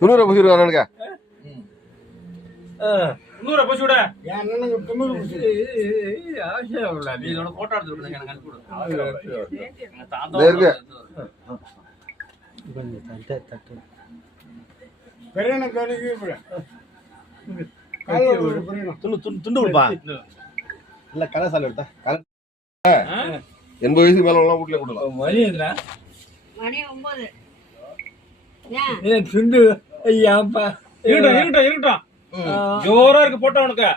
துணூரை புசிட்டு வரானுங்க நூறு போச்சு விட தொண்ணூறு பிடிச்சி நீ இதோட போட்டோ எடுத்து விடுங்க எனக்கு அனுப்பி விடு. எங்க தாத்தா இதோ இருக்கு. பெரியண்ண கடைக்கு இப்படி காலையில் ஒரு பெரியண்ணா துண்டு துண்டு துண்டு கொடுப்பா. இல்ல கலை சாலை எடுத்தா. கலை எண்பது வயசுக்கு மேல எல்லாம் வீட்டுல கொடுக்கலாம் மணி ஒன்பது ஏன் துண்டு ஐயாப்பா இருக்கட்டும் இருக்கட்டும் இருக்கட்டும் ஜோரா இருக்கு போட்டோ உனக்கு?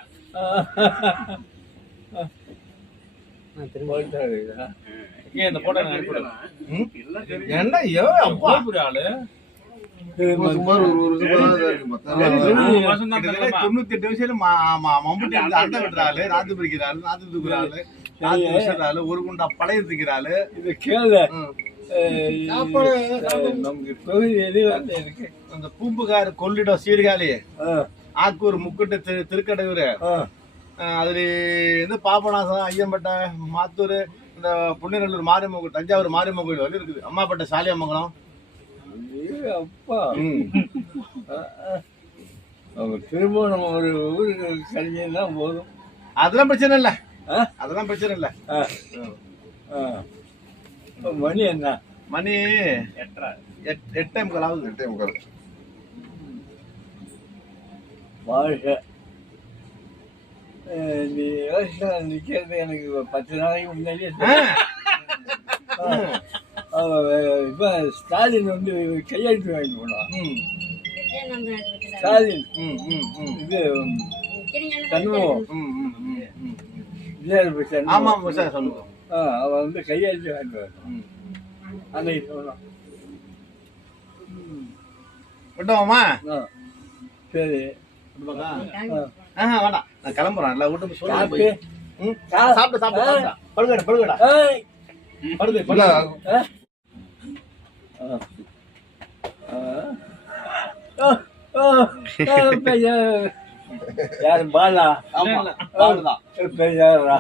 தொண்ணூத்தி எட்டு வயசுல மா- மா- மம்முட்டி எடுத்து அண்டை விடுறாரு ராத்து பிரிக்கிறாரு நாத்து தூக்குறாரு விசுறாரு ஒரு குண்டா பழைய தூக்கிறாரு இது கேளு. வந்து எனக்கு அந்த பூம்புகார் கொள்ளிடம் சீர்காழி ஆக்கூர் முக்குட்டு திரு திருக்கடையூர். அதுல இருந்து பாபநாசம் ஐயம்பேட்டை மாத்தூர் இந்த புண்ணியநல்லூர் மாரியம்மன் தஞ்சாவூர் மாரியம்மன் கோயில் வரையும் இருக்குது. அம்மாப்பேட்டை சாலியம்மங்கலம் அப்பா. அவங்க திருமணம் ஒரு ஊருக்கு கழிஞ்சா போதும். அதெல்லாம் பிரச்சனை இல்ல? அதெல்லாம் பிரச்சனை இல்ல. மணி என்ன? மணி எட்டரை. எட்- எட்டே முக்கால் ஆகுது எட்டே முக்கால். வாழ்க்கை அஹ் நீ யோசிச்சு நிக்கிறது எனக்கு பத்து நாளைக்கு முன்னாடியே இப்ப ஸ்டாலின் வந்து கையெழுத்து வாங்கி போனான்? ஸ்டாலின். ம், ம், ம், இது சண்முகம். ம், ம், ம், ம். விஜயபு சண்முகம். அவன் வந்து கையெழுத்து வாங்கி வந்தான் ம். அன்னைக்கு சொன்னான் விட்டோமா சரி? ஆஹா வேண்டாம். நான் கிளம்புறேன். இல்லை விட்டு போய் சொல்லுங்க சாப்பிட்டு சாப்பிட்டு. ஆ, ஆ, ஆ, பையன். யாரு? பாலா? ஆமா. அவ்வளவுதான் பெரியாரா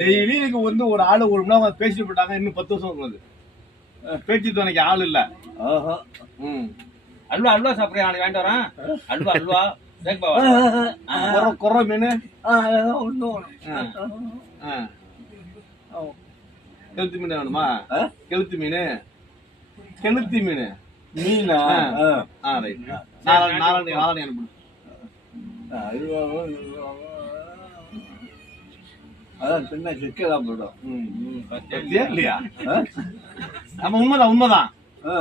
டெய்லி இதுக்கு வந்து ஒரு ஆளு ஒரு மணி நேரம் பேசிட்டு போட்டாங்க இன்னும் பத்து வருஷம் இருக்குது பேச்சு துணைக்கு ஆள் இல்ல. அல்வா அல்வா சாப்பிடுறியா? நாளைக்கு வாங்கிட்டு வரேன். அல்வா அல்வா. குறை மீன். கெளுத்தி மீன் வேணுமா? கெளுத்தி மீன். கெளுத்தி மீன். மீனா? ரைட் நாளானி நாளானி நாளானி அனுப்பு அல்வாவும் அதான் சின்ன சிக்கலாம் போடும் ம் ம், பத்தியா பத்தியா இல்லையா? ஆ? நம்ம உண்மைதான் உண்மைதான். ஆ.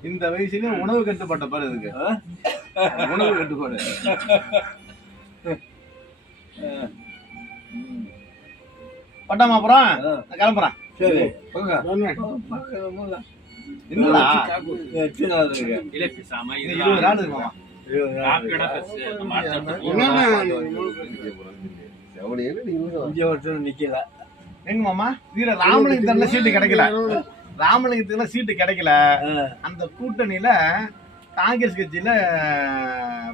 இந்த வயசுல உணவு கட்டுப்பட்ட பாரு இதுக்கு? உணவு கட்டுப்பாடு. பட்டாமா அப்புறம் கிளம்புறேன். சரி. என்னடா? இருபது நாள் இருக்குமாமா இங்க ஒருத்தர் நிக்கல. எங்க மாமா? இதுல ராமலிங்கத்துல சீட்டு கிடைக்கல. ராமலிங்கத்துல சீட்டு கிடைக்கல. அந்த கூட்டணியில காங்கிரஸ் கட்சியில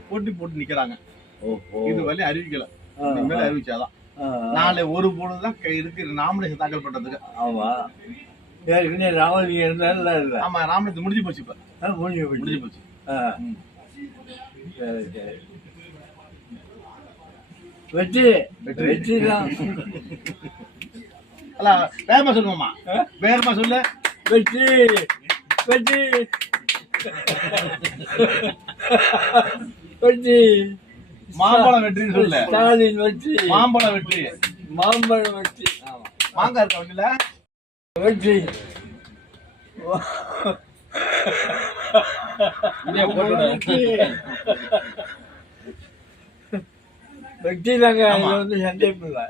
போட்டி போட்டு நிக்கிறாங்க. ஓஹோ. இது வரை அறிவிக்கல. இனிமேல் அறிவிச்சாதான். நாளை ஒரு பொழுதுதான் இருக்கு. நாமினேஷன் தாக்கல் பண்றதுக்கு. ஆமா. ஏற்கனவே ராமலிங்க இருந்தால இல்ல ஆமா ராமலிங்கத்து முடிஞ்சு போச்சு இப்ப. முடிஞ்சு போச்சு. முடிஞ்சு போச்சு. சரி சரி. வெற்றி. வெற்றி. தான். அல்ல வேகமா சொல்லுமாமா வேகமா சொல்லு. வெற்றி. வெற்றி. வெற்றி. மாம்பழம் வெற்றின்னு சொல்லு. ஸ்டாலின் வெற்றி. மாம்பழம் வெற்றி. மாம்பழம் வெற்றி. மாங்காய் இருக்க வண்டியில? வெற்றி. போட்டு வெற்றி தாங்க ஆமா. வந்து சண்டை பிள்ளை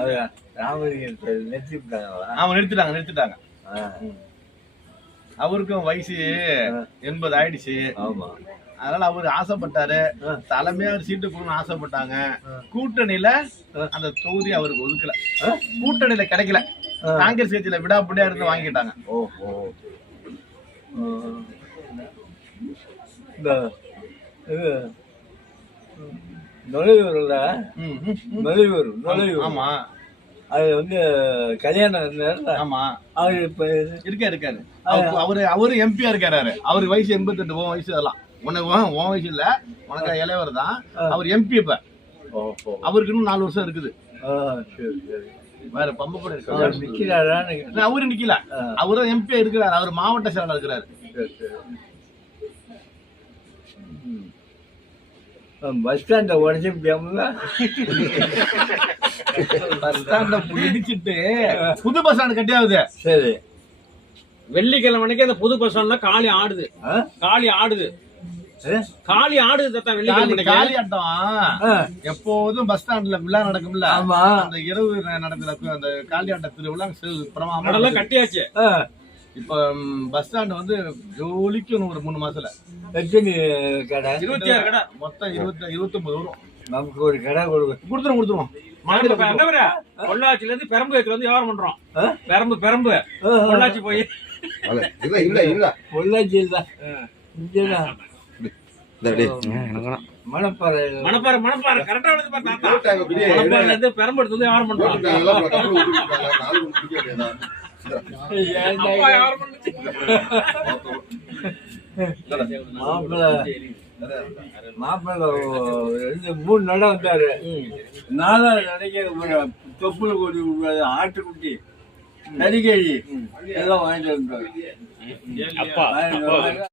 அது ராமலிங்க நெற்றி விட்டாங்களா அவன் நிறுத்திட்டாங்க நிறுத்திட்டாங்க. அவருக்கும் வயசு எண்பது ஆயிடுச்சு. ஆமா. அதனால அவரு ஆசைப்பட்டாரு. தலைமையா ஒரு சீட்டு கொடுக்கணும்னு ஆசைப்பட்டாங்க. கூட்டணியில அந்த தொகுதி அவருக்கு ஒதுக்கல. கூட்டணியில கிடைக்கல. காங்கிரஸ் கட்சியில விடாப்பிடியா இருந்து வாங்கிட்டாங்க. ஓஹோ. இந்த ம். நுழைவுர் நுழைவுர். ஆமா. அது வந்து கல்யாணம் ஆமா. அவரு இப்ப இருக்காரு இருக்காரு. அவரு- அவரு எம்பியா இருக்காரு அவரு. வயசு எண்பத்தி ரெண்டு வயசு அதெல்லாம். உனக்கு உன் வயசு இல்ல. உனக்கு இளையவர் தான். அவர் எம்பி இப்ப. அவருக்கு இன்னும் நாலு வருஷம் இருக்குது. ஆ, சரி சரி. வேற பம்பு கூட அவர் இருக்காரு அவரு நிக்கல. அவரும் எம்பி இருக்கிறாரு. அவர் மாவட்ட செயலாளர் இருக்கிறாரு. சரி, சரி. ம். பஸ் ஸ்டாண்ட உடச்சு பஸ் ஸ்டாண்ட இடிச்சிட்டு புது பஸ் ஸ்டாண்ட் கட்டியாவது. சரி. வெள்ளிக்கிழமை அன்னைக்கு அந்த புது பஸ் ஸ்டாண்ட்ல காளி ஆடுது. ஆ? காளி ஆடுது? காளி ஆடுது தத்தா வெள்ளிக்கிழமை. காலி ஆட்டம். எப்போதும் பஸ் ஸ்டாண்ட்ல விழா நடக்கும்ல. ஆமா. அந்த இரவு நடக்கிற அந்த காளியாட்ட திருவிழா சி- பிரமாதமா கடலாம் நடக்குது. கட்டியாச்சு. ஆ, இப்ப பஸ் ஸ்டாண்ட் வந்து ஜோலிக்கும் ஒரு மூணு மாசத்துல. எத்தனை கடை? இருபத்தி ஆறு கடை. மொத்தம் இருபத்தி இருபத்தி ஒன்பது வரும். நமக்கு ஒரு கடை கொடுக்க கொடுத்துரும் கொடுத்துருவோம் பொள்ளாச்சில இருந்து பெரம்பு வந்து வியாபாரம் பண்றோம்? பெரம்பு பெரம்பு. பொள்ளாச்சி போய். இல்ல இல்ல இல்ல. பொள்ளாச்சியில் தான். இங்கதான். மணப்பாறை. மணப்பாறை மணப்பாறை. கரெக்டா வந்து. மணப்பாறையில இருந்து பெரம்பு எடுத்து வந்து வியாபாரம் பண்றோம். நாலு மாப்பிள்ளை மூணு நட வந்தாரு நாலாவது நடைக்கு ஒரு தொப்புல கொடி விடுவாரு ஆட்டுக்குட்டி நடிகை எல்லாம் வாங்கிட்டு வந்தாரு அப்பா.